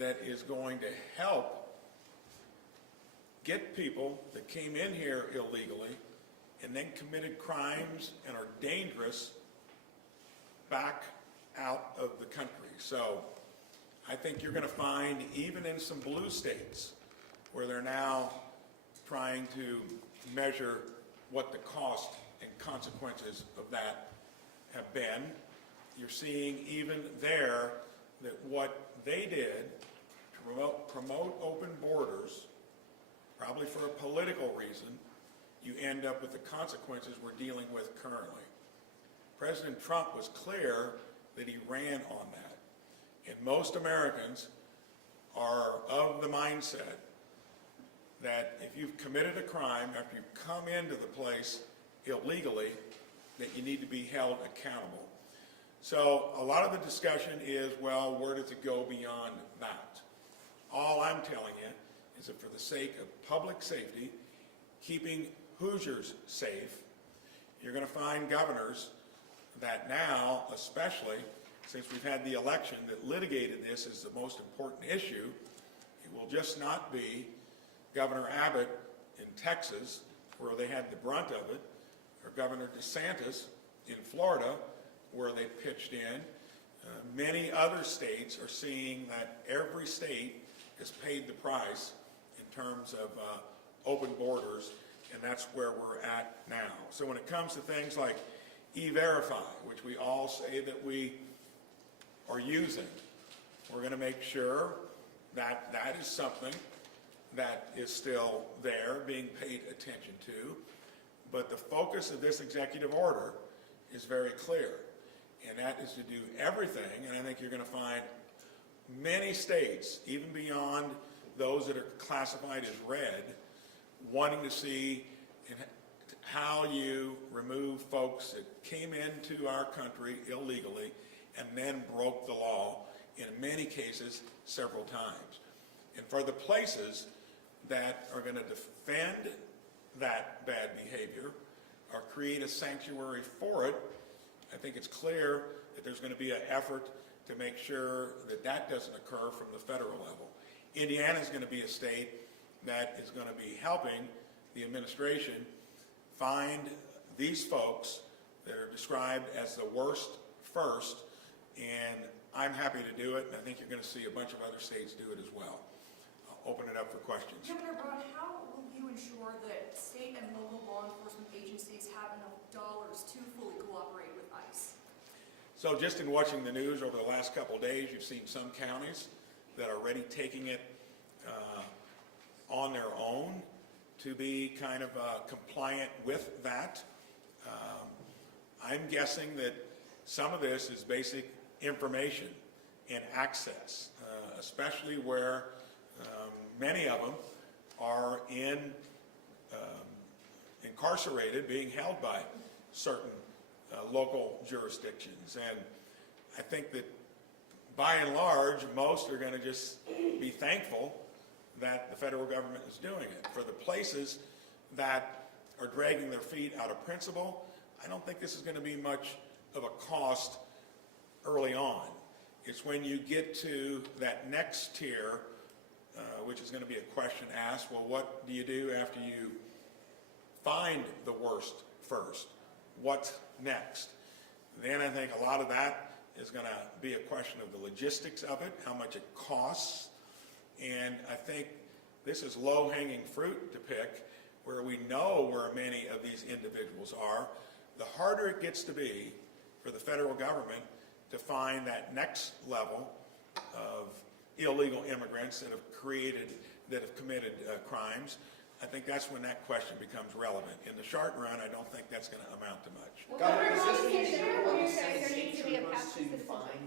that is going to help get people that came in here illegally and then committed crimes and are dangerous back out of the country. So I think you're going to find, even in some blue states, where they're now trying to measure what the cost and consequences of that have been, you're seeing even there that what they did to promote open borders, probably for a political reason, you end up with the consequences we're dealing with currently. President Trump was clear that he ran on that. And most Americans are of the mindset that if you've committed a crime after you've come into the place illegally, that you need to be held accountable. So a lot of the discussion is, well, where does it go beyond that? All I'm telling you is that for the sake of public safety, keeping Hoosiers safe, you're going to find governors that now, especially since we've had the election that litigated this as the most important issue, it will just not be Governor Abbott in Texas, where they had the brunt of it, or Governor DeSantis in Florida, where they pitched in. Many other states are seeing that every state has paid the price in terms of open borders, and that's where we're at now. So when it comes to things like E-Verify, which we all say that we are using, we're going to make sure that that is something that is still there, being paid attention to. But the focus of this executive order is very clear, and that is to do everything, and I think you're going to find many states, even beyond those that are classified as red, wanting to see how you remove folks that came into our country illegally and then broke the law, in many cases several times. And for the places that are going to defend that bad behavior or create a sanctuary for it, I think it's clear that there's going to be an effort to make sure that that doesn't occur from the federal level. Indiana is going to be a state that is going to be helping the administration find these folks that are described as the worst first, and I'm happy to do it, and I think you're going to see a bunch of other states do it as well. I'll open it up for questions. Governor Braun, how will you ensure that state and local law enforcement agencies have enough dollars to fully cooperate with ICE? So just in watching the news over the last couple of days, you've seen some counties that are already taking it on their own to be kind of compliant with that. I'm guessing that some of this is basic information and access, especially where many of them are incarcerated, being held by certain local jurisdictions. And I think that by and large, most are going to just be thankful that the federal government is doing it. For the places that are dragging their feet out of principle, I don't think this is going to be much of a cost early on. It's when you get to that next tier, which is going to be a question asked, well, what do you do after you find the worst first? What's next? Then I think a lot of that is going to be a question of the logistics of it, how much it costs. And I think this is low-hanging fruit to pick, where we know where many of these individuals are. The harder it gets to be for the federal government to find that next level of illegal immigrants that have committed crimes, I think that's when that question becomes relevant. In the short run, I don't think that's going to amount to much. Well, Governor, Governor, does this Braun, mean is that there you're where going you to say send there state needs to be a troopers path to to find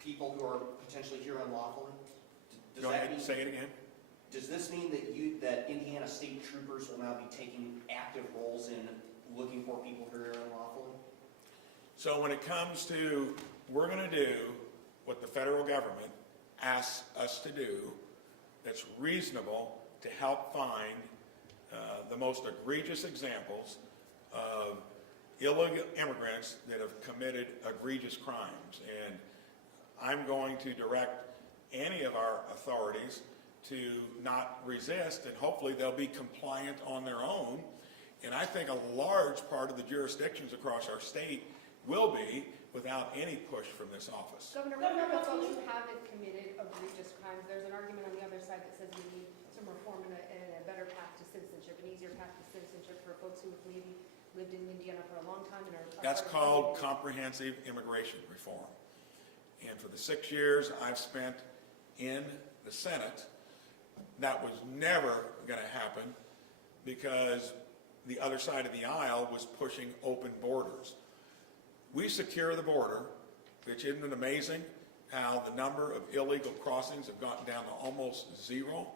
people who are potentially here unlawfully? Does Go that ahead and mean- say it again. Does this mean that Indiana state troopers will now be taking active roles in looking for people who are here unlawfully? So when it comes to, we're going to do what the federal government asks us to do that's reasonable to help find the most egregious examples of illegal immigrants that have committed egregious crimes. And I'm going to direct any of our authorities to not resist, and hopefully they'll be compliant on their own. And I think a large part of the jurisdictions across our state will be without any push from this office. Governor, what about folks who haven't committed egregious crimes? There's an argument on the other side that says we need some reform and a better path to citizenship, an easier path to citizenship for folks who have maybe lived in Indiana for a long time and are. That's called comprehensive immigration reform. And for the 6 years I've spent in the Senate, that was never going to happen because the other side of the aisle was pushing open borders. We secure the border, which isn't it amazing how the number of illegal crossings have gotten down to almost zero?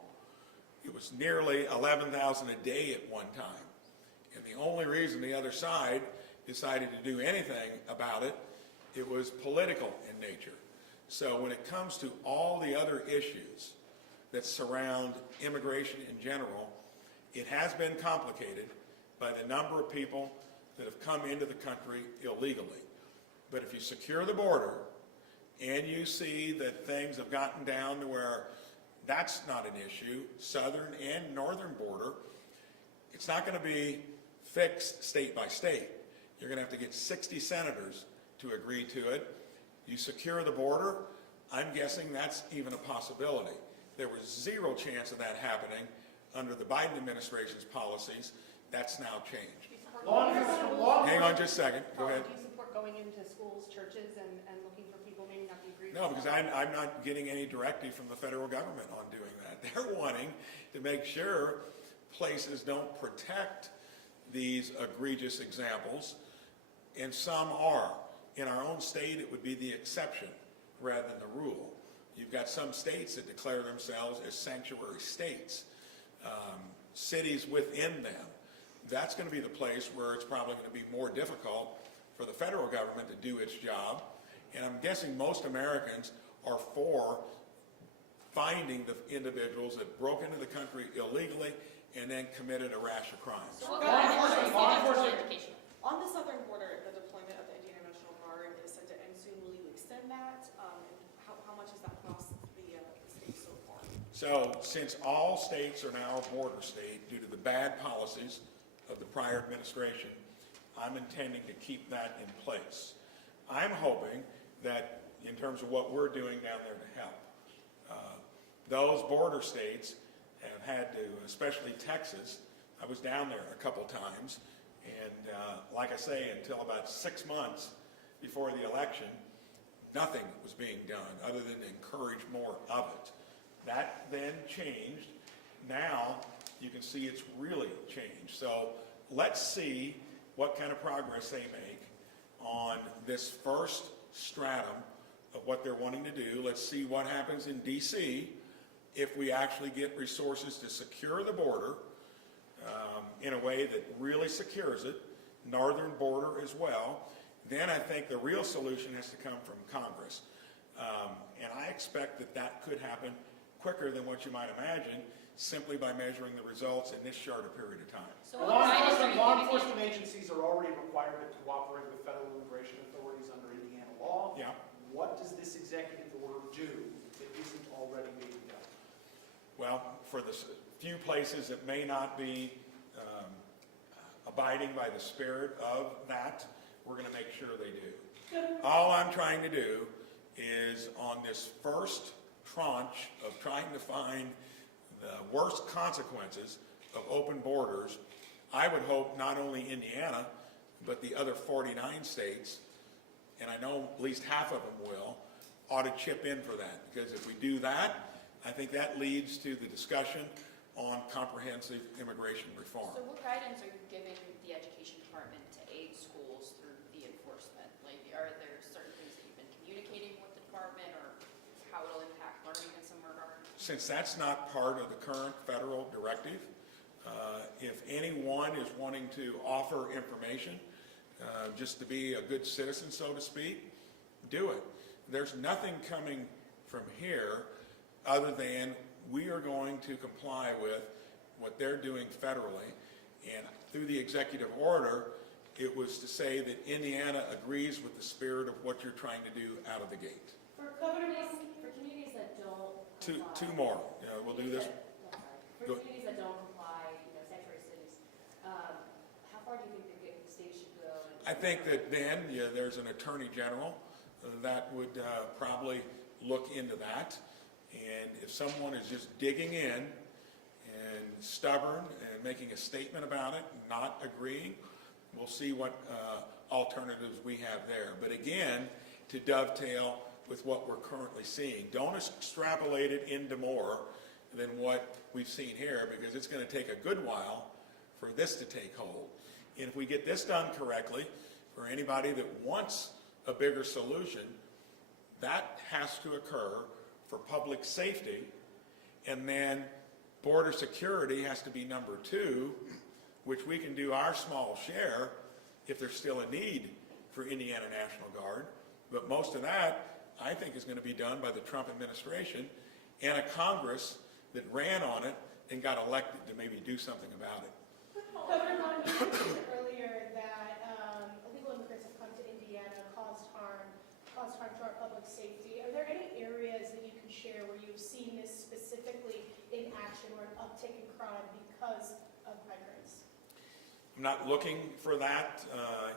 It was nearly 11,000 a day at one time. And the only reason the other side decided to do anything about it, it was political in nature. So when it comes to all the other issues that surround immigration in general, it has been complicated by the number of people that have come into the country illegally. But if you secure the border and you see that things have gotten down to where that's not an issue, southern and northern border, it's not going to be fixed state by state. You're going to have to get 60 senators to agree to it. You secure the border, I'm guessing that's even a possibility. There was zero chance of that happening under the Biden administration's policies. That's now changed. Hang on just a second. Go ahead. Do you support going into schools, churches, and looking for people maybe not be egregious? No, because I'm not getting any directive from the federal government on doing that. They're wanting to make sure places don't protect these egregious examples, and some are. In our own state, it would be the exception rather than the rule. You've got some states that declare themselves as sanctuary states, cities within them. That's going to be the place where it's probably going to be more difficult for the federal government to do its job. And I'm guessing most Americans are for finding the individuals that broke into the country illegally and then committed a rash of crimes. So what kind of clarification? On the southern border, the deployment of the Indiana National Guard is set to end soon. Will you extend that? And how much has that cost the state so far? So since all states are now a border state due to the bad policies of the prior administration, I'm intending to keep that in place. I'm hoping that in terms of what we're doing down there to help, those border states have had to, especially Texas, I was down there a couple times, and like I say, until about 6 months before the election, nothing was being done other than to encourage more of it. That then changed. Now you can see it's really changed. So let's see what kind of progress they make on this first stratum of what they're wanting to do. Let's see what happens in D.C. if we actually get resources to secure the border in a way that really secures it, northern border as well. Then I think the real solution has to come from Congress. And I expect that that could happen quicker than what you might imagine, simply by measuring the results in this shorter period of time. So what guidance are you Law giving? enforcement agencies are already required to cooperate with federal immigration authorities under Indiana law. Yeah. What does this executive order do that isn't already being done? Well, for the few places that may not be abiding by the spirit of that, we're going to make sure they do. All I'm trying to do is on this first tranche of trying to find the worst consequences of open borders, I would hope not only Indiana, but the other 49 states, and I know at least half of them will, ought to chip in for that. Because if we do that, I think that leads to the discussion on comprehensive immigration reform. So what guidance are you giving the education department to aid schools through the enforcement? Like, are there certain things that you've been communicating with the department, or how it'll impact learning in some regard? Since that's not part of the current federal directive, if anyone is wanting to offer information, just to be a good citizen, so to speak, do it. There's nothing coming from here other than we are going to comply with what they're doing federally. And through the executive order, it was to say that Indiana agrees with the spirit of what you're trying to do out of the gate. For communities that don't two more. We'll do this. For communities that don't comply, sanctuary cities, how far do you think the state should go? I think that then, there's an attorney general that would probably look into that. And if someone is just digging in and stubborn and making a statement about it, not agreeing, we'll see what alternatives we have there. But again, to dovetail with what we're currently seeing, don't extrapolate it into more than what we've seen here, because it's going to take a good while for this to take hold. And if we get this done correctly, for anybody that wants a bigger solution, that has to occur for public safety, and then border security has to be number two, which we can do our small share if there's still a need for Indiana National Guard. But most of that, I think, is going to be done by the Trump administration and a Congress that ran on it and got elected to maybe do something about it. Governor Braun, you mentioned earlier that illegal immigrants have come to Indiana, caused harm to our public safety. Are there any areas that you can share where you've seen this specifically in action or an uptick in crime because of migrants? I'm not looking for that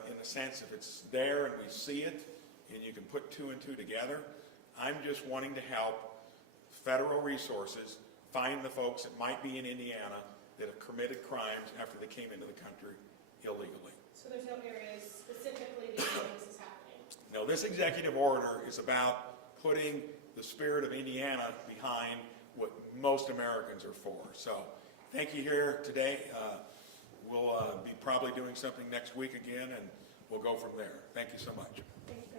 in the sense if it's there and we see it and you can put two and two together. I'm just wanting to help federal resources find the folks that might be in Indiana that have committed crimes after they came into the country illegally. So there's no areas specifically that you know this is happening? No, this executive order is about putting the spirit of Indiana behind what most Americans are for. So thank you here today. We'll be probably doing something next week again, and we'll go from there. Thank you so much. Thank you.